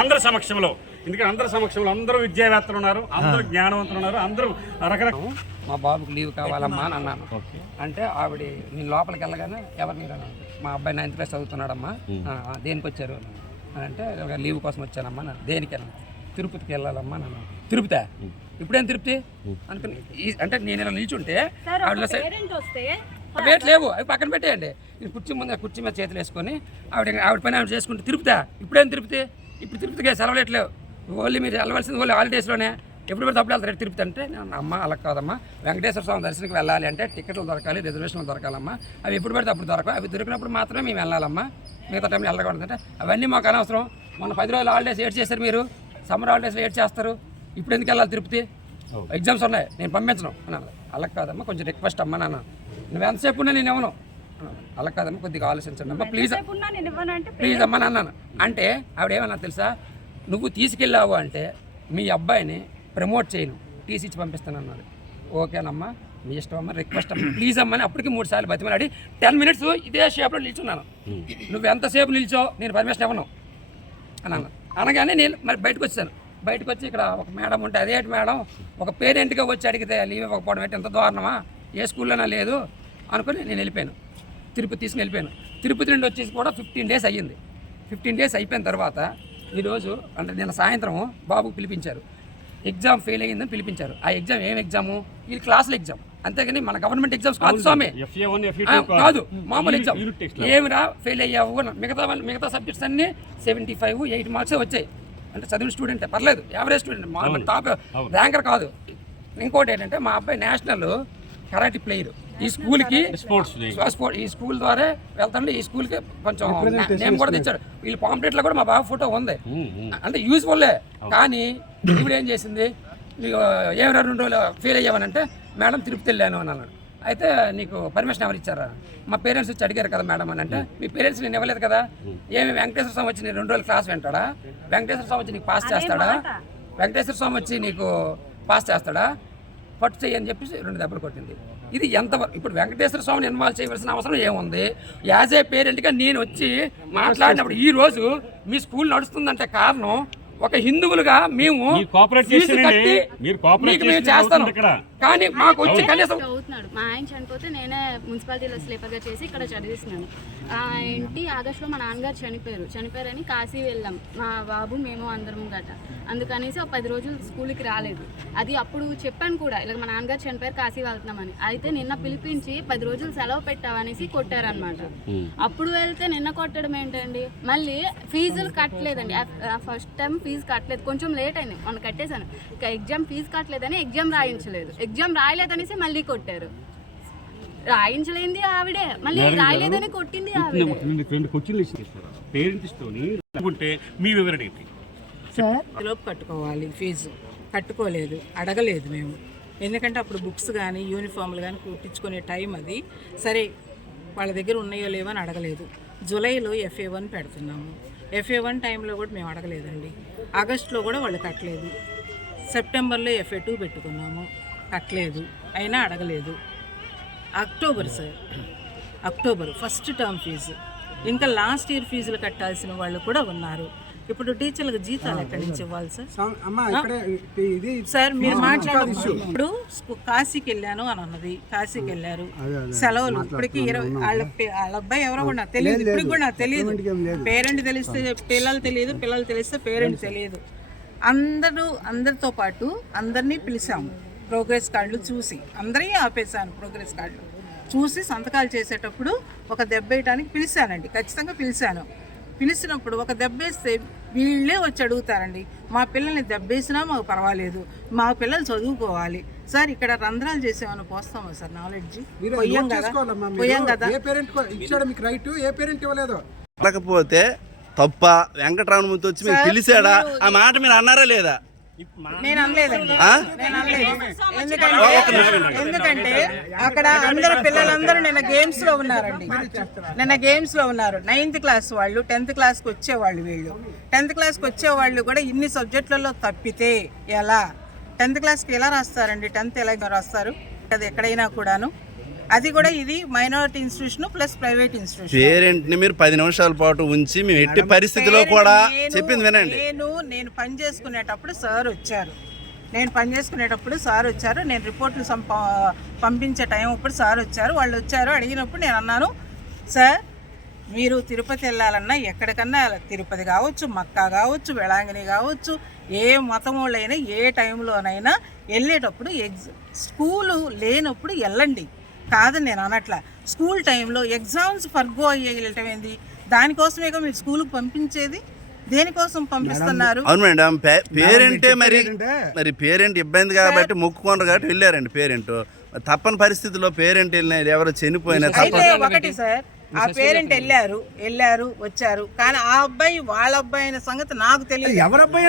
అందరి సమక్షంలో, ఎందుకంటే అందరి సమక్షంలో అందరూ విద్యావేత్తలు ఉన్నారు, అందరూ జ్ఞానవంతులు ఉన్నారు, అందరూ రకరకాల. మా బాబుకి లీవ్ కావాలమ్మా అని అన్నాను. అంటే ఆవిడ నేను లోపలికి వెళ్ళగానే ఎవరిని అన్నాను, మా అబ్బాయి 9th క్లాస్ చదువుతున్నాడమ్మా, దేనికి వచ్చారు అని అంటే లీవ్ కోసం వచ్చానమ్మా. దేనికి వెళ్ళాను, తిరుపతికి వెళ్ళాలమ్మా నన్ను. తిరుపతి ఇప్పుడేం తిరుపతి అనుకుని అంటే నేను ఇలా నిల్చుంటే వెయిట్ లేవు, అవి పక్కన పెట్టేయండి. నేను కుర్చీ మీద చేతులు వేసుకొని ఆవిడ పని ఆవిడ చేసుకుంటే తిరుపతి ఇప్పుడేం తిరుపతి, ఇప్పుడు తిరుపతికి సెలవులేట్లేవు, ఓన్లీ మీరు వెళ్ళవలసింది ఓన్లీ హాలిడేస్లోనే, ఎప్పుడు పడితే అప్పుడు వెళ్తారు తిరుపతి అంటే. అమ్మ అలా కాదమ్మా, వెంకటేశ్వర స్వామి దర్శనకి వెళ్ళాలి అంటే టికెట్లు దొరకాలి, రిజర్వేషన్లు దొరకాలమ్మా, అవి ఎప్పుడు పడితే అప్పుడు దొరకవు, అవి దొరికినప్పుడు మాత్రమే మేము వెళ్ళాలమ్మా, మిగతా టైంలో వెళ్ళకూడదంటే అవన్నీ మాకు అనవసరం. మొన్న 10 రోజులు హాలిడేస్ ఏడ్ చేశారు మీరు, సమ్మర్ హాలిడేస్లో ఏడ్ చేస్తారు, ఇప్పుడు ఎందుకు వెళ్ళాలి తిరుపతి, ఎగ్జామ్స్ ఉన్నాయి నేను పంపించను అన్నాను. అలా కాదమ్మా, కొంచెం రిక్వెస్ట్ అమ్మా నాన్న, నువ్వు ఎంతసేపు ఉన్నా నేను ఇవ్వను. అలా కాదమ్మా, కొద్దిగా ఆలోచించండి అమ్మా ప్లీజ్ ప్లీజ్ అమ్మా అన్నాను. అంటే ఆవిడ ఏమన్నా తెలుసా, నువ్వు తీసుకెళ్ళావు అంటే మీ అబ్బాయిని ప్రమోట్ చేయను, టీసీ ఇచ్చి పంపిస్తాను అన్నాడు. ఓకేనమ్మా మీ ఇష్టం అమ్మా, రిక్వెస్ట్ అమ్మా ప్లీజ్ అమ్మని అప్పటికి 3 సార్లు బతిమలాడి 10 minutes ఇదే షేప్లో నిల్చున్నాను. నువ్వు ఎంతసేపు నిల్చో నేను పర్మిషన్ ఇవ్వను అన్నాను. అనగానే నేను మరి బయటకు వచ్చాను. బయటకు వచ్చి ఇక్కడ ఒక మేడం ఉంటే, అదేంటి మేడం ఒక పేరెంట్గా వచ్చి అడిగితే లీవ్ ఇవ్వకపోవడం ఏంటి, ఎంత దారుణమా, ఏ స్కూల్లోనా లేదు అనుకుని నేను వెళ్ళిపోయాను. తిరుపతి తీసుకుని వెళ్ళిపోయాను. తిరుపతి నుండి వచ్చేసి కూడా 15 days అయ్యింది. 15 days అయిపోయిన తర్వాత ఈరోజు అంటే నిన్న సాయంత్రం బాబుకు పిలిపించారు, ఎగ్జామ్ ఫెయిల్ అయ్యిందని పిలిపించారు. ఆ ఎగ్జామ్ ఏం ఎగ్జాము, ఇది క్లాసుల ఎగ్జామ్, అంతేగాని మన గవర్నమెంట్ ఎగ్జామ్స్ కాదు స్వామి, కాదు మామూలు ఎగ్జామ్. ఏమిరా ఫెయిల్ అయ్యావు, మిగతా సబ్జెక్ట్స్ అన్నీ 75, 8 మార్క్స్ వచ్చాయి. అంటే చదివిన స్టూడెంటే, పర్లేదు, యావరేజ్ స్టూడెంట్, మామూలు టాప్ ర్యాంకర్ కాదు. ఇంకోటి ఏంటంటే మా అబ్బాయి నేషనల్ కరాటే ప్లేయర్, ఈ స్కూల్కి ఈ స్కూల్ ద్వారా వెళ్తాండి, ఈ స్కూల్కి కొంచెం నేమ్ కూడా తెచ్చాడు. వీళ్ళు పాంప్లెట్లో కూడా మా బాబు ఫోటో ఉంది, అంటే యూజ్ఫుల్లే. కానీ ఇప్పుడు ఏం చేసింది, నీకు ఏమైనా 2 రోజులు ఫెయిల్ అయ్యావనంటే మేడం తిరుపతి వెళ్ళాను అని అన్నాడు. అయితే నీకు పర్మిషన్ ఎవరు ఇచ్చారా, మా పేరెంట్స్ వచ్చి అడిగారు కదా మేడం అని అంటే, మీ పేరెంట్స్ నేను ఇవ్వలేదు కదా, ఏమి వెంకటేశ్వర స్వామి వచ్చి నేను 2 రోజులు క్లాస్ వింటాడా, వెంకటేశ్వర స్వామి వచ్చి నీకు పాస్ చేస్తాడా, వెంకటేశ్వర స్వామి వచ్చి నీకు పాస్ చేస్తాడా, పట్టు చెయ్యి అని చెప్పేసి 2 దెబ్బలు కొట్టింది. ఇది ఎంతవరకు ఇప్పుడు వెంకటేశ్వర స్వామిని ఇన్వాల్వ్ చేయవలసిన అవసరం ఏముంది? యాజ్ ఏ పేరెంట్గా నేను వచ్చి మాట్లాడినప్పుడు ఈ రోజు మీ స్కూల్ నడుస్తుందంటే కారణం ఒక హిందువులుగా మేము చేస్తాను, కానీ మాకు వచ్చి కనీసం చదువుతున్నాడు. మా ఆయన చనిపోతే నేనే మున్సిపాలిటీలో స్లీపర్గా చేసి ఇక్కడ చదివిస్తున్నాను. ఏంటి ఆగస్టులో మా నాన్నగారు చనిపోయారని కాశీ వెళ్ళాం, మా బాబు మేము అందరం గట్ట. అందుకనేసి ఒక 10 రోజులు స్కూల్కి రాలేదు. అది అప్పుడు చెప్పాను కూడా, ఇలా మా నాన్నగారు చనిపోయారు కాశీ వెళ్తున్నామని. అయితే నిన్న పిలిపించి 10 రోజులు సెలవు పెట్టావనేసి కొట్టారనమాట. అప్పుడు వెళ్తే నిన్న కొట్టడం ఏంటండి, మళ్ళీ ఫీజులు కట్టలేదండి. ఫస్ట్ టైం ఫీజు కట్టలేదు, కొంచెం లేట్ అయింది, మొన్న కట్టేశాను. ఇంకా ఎగ్జామ్ ఫీజు కట్టలేదని ఎగ్జామ్ రాయించలేదు, ఎగ్జామ్ రాయలేదనేసి మళ్ళీ కొట్టారు. రాయించలేంది ఆవిడే, మళ్ళీ రాయలేదని కొట్టింది ఆవిడే. లోపు కట్టుకోవాలి, ఫీజు కట్టుకోలేదు, అడగలేదు మేము. ఎందుకంటే అప్పుడు బుక్స్ కానీ యూనిఫామ్లు కానీ కుట్టించుకునే టైం అది. సరే వాళ్ళ దగ్గర ఉన్నాయో లేవో అని అడగలేదు. జూలైలో FA1 పెడుతున్నాము. FA1 టైంలో కూడా మేము అడగలేదండి. ఆగస్టులో కూడా వాళ్ళు కట్టలేదు. సెప్టెంబర్లో FA2 పెట్టుకున్నాము, కట్టలేదు, అయినా అడగలేదు. అక్టోబర్ ఫస్ట్ టర్మ్ ఫీజు, ఇంకా లాస్ట్ ఇయర్ ఫీజులు కట్టాల్సిన వాళ్ళు కూడా ఉన్నారు. ఇప్పుడు టీచర్లకు జీతాలు ఎక్కడి నుంచి ఇవ్వాలి సార్? మీరు మాట్లాడారు. ఇప్పుడు కాశీకి వెళ్ళాను అని అన్నది, కాశీకి వెళ్ళారు, సెలవులు ఇప్పటికి 20 వాళ్ళ అబ్బాయి ఎవరో కూడా నాకు తెలియదు, ఇప్పటికి కూడా నాకు తెలియదు. పేరెంట్ తెలిస్తే పిల్లలు తెలియదు, పిల్లలు తెలిస్తే పేరెంట్ తెలియదు. అందరితో పాటు అందరినీ పిలిచాము. ప్రోగ్రెస్ కార్డులు చూసి అందరినీ ఆపేశాను. ప్రోగ్రెస్ కార్డులు చూసి సంతకాలు చేసేటప్పుడు ఒక దెబ్బ వేయడానికి పిలిచానండి, ఖచ్చితంగా పిలిచాను. పిలిచినప్పుడు ఒక దెబ్బేస్తే వీళ్ళే వచ్చి అడుగుతారండి, మా పిల్లల్ని దెబ్బేసినా మాకు పర్వాలేదు, మా పిల్లలు చదువుకోవాలి సార్. ఇక్కడ రంధ్రాలు చేసేమని పోస్తామా సార్? నాలెడ్జ్ పోయాం కదా. లేకపోతే తప్ప వెంకటరామమూర్తి వచ్చి మీరు పిలిచాడా, ఆ మాట మీరు అన్నారా లేదా? నేను అనలేదండి, ఎందుకంటే అక్కడ అందరు పిల్లలందరూ నిన్న గేమ్స్ లో ఉన్నారండి. నిన్న గేమ్స్ లో ఉన్నారు. 9th క్లాస్ వాళ్ళు 10th క్లాస్కి వచ్చేవాళ్ళు, వీళ్ళు 10th క్లాస్కి వచ్చేవాళ్ళు కూడా ఇన్ని సబ్జెక్టులలో తప్పితే ఎలా 10th క్లాస్కి ఎలా రాస్తారండి? 10th ఎలా రాస్తారు? అది ఎక్కడైనా కూడాను అది కూడా ఇది minority institution plus private institution. పేరెంట్ని మీరు 10 నిమిషాల పాటు ఉంచి మేము ఎట్టి పరిస్థితిలో కూడా చెప్పింది వినండి. నేను పని చేసుకునేటప్పుడు సార్ వచ్చారు. నేను రిపోర్ట్లు పంపించే టైం అప్పుడు సార్ వచ్చారు. వాళ్ళు వచ్చారు, అడిగినప్పుడు నేను అన్నాను, సార్ మీరు తిరుపతి వెళ్ళాలన్నా ఎక్కడికన్నా తిరుపతి కావచ్చు, మక్కా కావచ్చు, వేళాంగిని కావచ్చు, ఏ మతం వాళ్ళైనా ఏ టైంలోనైనా వెళ్ళేటప్పుడు స్కూలు లేనప్పుడు వెళ్ళండి, కాదని నేను అనట్లా. స్కూల్ టైంలో ఎగ్జామ్స్ ఫర్గో అయ్యేయటం ఏంది? దానికోసమే మీరు స్కూల్కి పంపించేది. దేనికోసం పంపిస్తున్నారు? అవును మేడం, పేరెంటే మరి పేరెంట్ ఇబ్బంది కాబట్టి మొక్కుకోండి కాబట్టి వెళ్ళారండి. పేరెంట్ తప్పని పరిస్థితిలో పేరెంట్ వెళ్ళిన ఎవరు చనిపోయినా ఒకటి సార్, ఆ పేరెంట్ వెళ్ళారు వచ్చారు, కానీ ఆ అబ్బాయి వాళ్ళ అబ్బాయి అనే సంగతి నాకు తెలియదు. ఎవరబ్బాయి